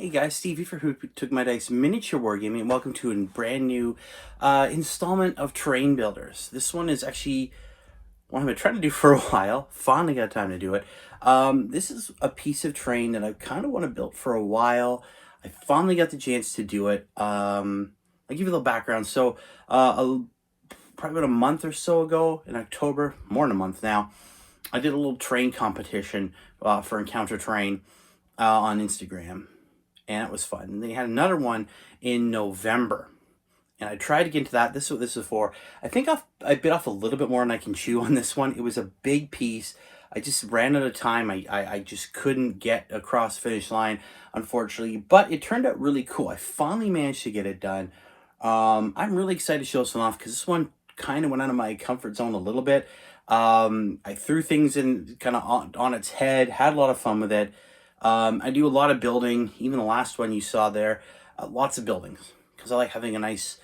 Hey guys, Stevie for Who Took My Dice Miniature Wargaming, and welcome to a brand new installment of Terrain Builders. This one is actually one I've been trying to do for a while. Finally got time to do it. This is a piece of terrain that I kind of want to build for a while. I finally got the chance to do it. I'll give you a little background. So, probably about a month or so ago, in October, more than a month now, I did a little terrain competition for Encounter Terrain on Instagram. And it was fun. And they had another one in November, and I tried to get into that. This is what this is for. I think I bit off a little bit more than I can chew on this one. It was a big piece. I just ran out of time. I just couldn't get across the finish line, unfortunately. But it turned out really cool. I finally managed to get it done. I'm really excited to show this one off because this one kind of went out of my comfort zone a little bit. I threw things in kind of on its head, had a lot of fun with it. I do a lot of building, even the last one you saw there, lots of buildings, because I like having a nice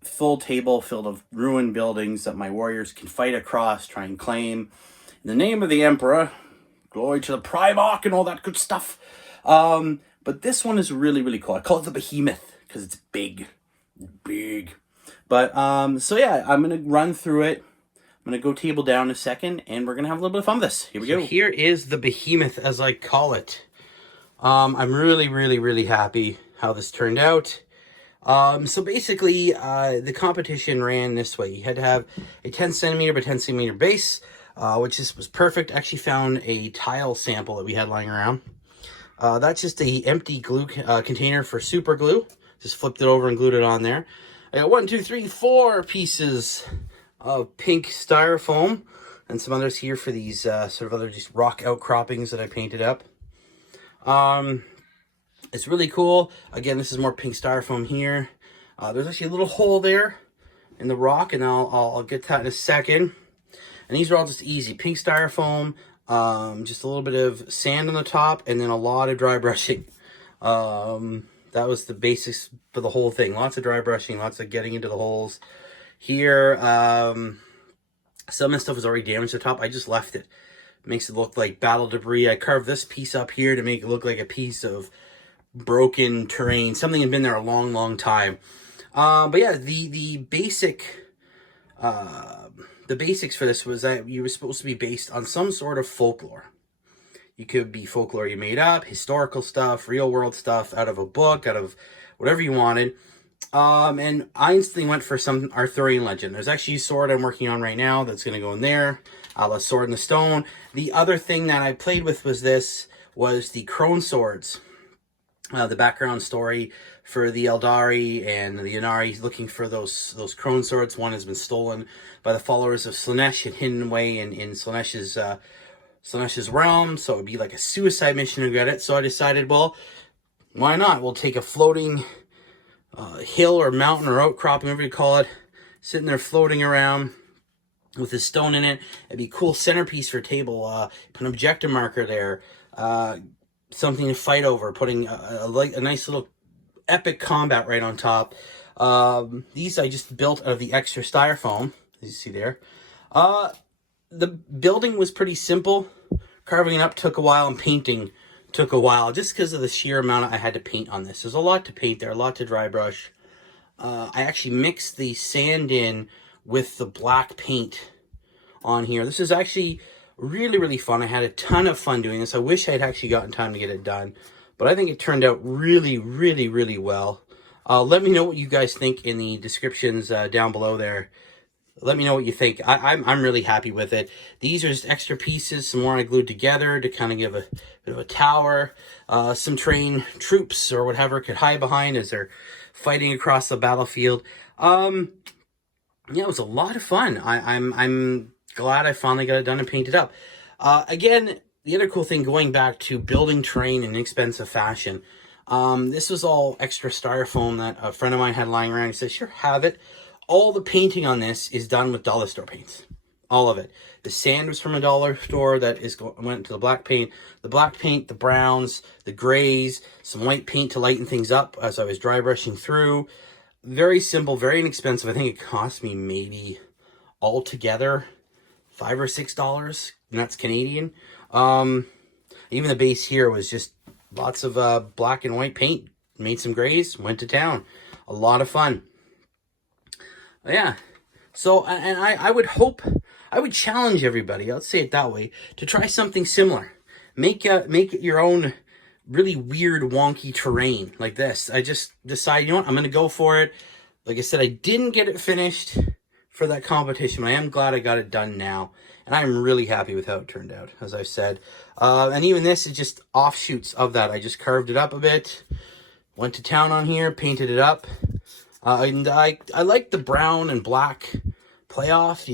full table filled of ruined buildings that my warriors can fight across, try and claim. In the name of the Emperor, glory to the Primarch and all that good stuff. But this one is really, really cool. I call it the Behemoth, because it's big. But, so yeah, I'm going to run through it. I'm going to go table down in a second, and we're going to have a little bit of fun with this. Here we go. Here is the Behemoth, as I call it. I'm really, really, really happy how this turned out. So basically, the competition ran this way. You had to have a 10 centimeter by 10 centimeter base, which was perfect. I actually found a tile sample that we had lying around. That's just a empty glue container for super glue. Just flipped it over and glued it on there. I got 1, 2, 3, 4 pieces of pink styrofoam, and some others here for these sort of other just rock outcroppings that I painted up. It's really cool. Again, this is more pink styrofoam here. There's actually a little hole there in the rock, and I'll get that in a second. And these are all just easy. Pink styrofoam, just a little bit of sand on the top, and then a lot of dry brushing. That was the basics for the whole thing. Lots of dry brushing, lots of getting into the holes. Here, some of the stuff was already damaged at the top. I just left it. Makes it look like battle debris. I carved this piece up here to make it look like a piece of broken terrain. Something had been there a long, long time. But yeah, the basics for this was that you were supposed to be based on some sort of folklore. You could be folklore you made up, historical stuff, real world stuff, out of a book, out of whatever you wanted. And I instantly went for some Arthurian legend. There's actually a sword I'm working on right now that's going to go in there. A Sword in the Stone. The other thing that I played with was the crone swords. The background story for the Eldari and the Inari looking for those crone swords. One has been stolen by the followers of Slaanesh and hidden away in Slaanesh's realm. So it would be like a suicide mission to get it. So I decided, well, why not? We'll take a floating hill or mountain or outcropping, whatever you call it, sitting there floating around with a stone in it. It'd be a cool centerpiece for a table. Put an objective marker there, something to fight over, putting a nice little epic combat right on top. These I just built out of the extra styrofoam, as you see there. The building was pretty simple. Carving it up took a while, and painting took a while, just because of the sheer amount I had to paint on this. There's a lot to paint there, a lot to dry brush. I actually mixed the sand in with the black paint on here. This is actually really, really fun. I had a ton of fun doing this. I wish I had actually gotten time to get it done, but I think it turned out really, really, really well. Let me know what you guys think in the descriptions down below there. Let me know what you think. I'm really happy with it. These are just extra pieces, some more I glued together to kind of give a bit of a tower. Some trained troops or whatever could hide behind as they're fighting across the battlefield. Yeah, it was a lot of fun. I'm glad I finally got it done and painted up. Again, the other cool thing, going back to building terrain in an inexpensive fashion, this was all extra styrofoam that a friend of mine had lying around. He said, sure, have it. All the painting on this is done with dollar store paints. All of it. The sand was from a dollar store that went to the black paint. The black paint, the browns, the grays, some white paint to lighten things up as I was dry brushing through. Very simple, very inexpensive. I think it cost me maybe altogether $5 or $6, and that's Canadian. Even the base here was just Lots of black and white paint. Made some grays, went to town. A lot of fun. Yeah. So, and I would hope, I would challenge everybody, let's say it that way, to try something similar. Make your own really weird, wonky terrain like this. I just decided, you know what, I'm going to go for it. Like I said, I didn't get it finished for that competition, but I am glad I got it done now. And I'm really happy with how it turned out, as I've said. And even this is just offshoots of that. I just carved it up a bit, went to town on here, painted it up. And I like the brown and black playoff,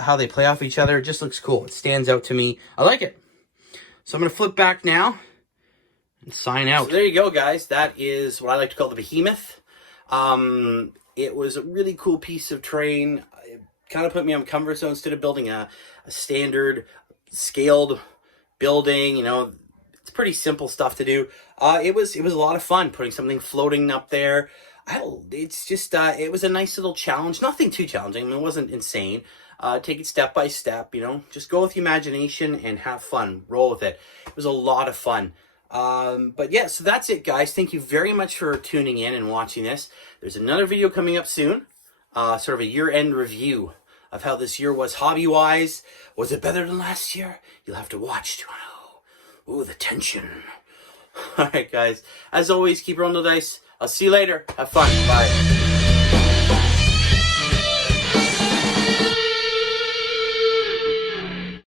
how they play off each other. It just looks cool. It stands out to me. I like it. So I'm going to flip back now and sign out. So there you go, guys. That is what I like to call the Behemoth. It was a really cool piece of terrain. It kind of put me on comfort zone instead of building a standard scaled building. You know, it's pretty simple stuff to do. It was a lot of fun putting something floating up there. It's just, it was a nice little challenge. Nothing too challenging. I mean, it wasn't insane. Take it step by step, you know. Just go with the imagination and have fun. Roll with it. It was a lot of fun. But yeah, so that's it, guys. Thank you very much for tuning in and watching this. There's another video coming up soon. Sort of a year-end review of how this year was hobby-wise. Was it better than last year? You'll have to watch to know. Ooh, the tension. All right, guys. As always, keep rolling the dice. I'll see you later. Have fun. Bye.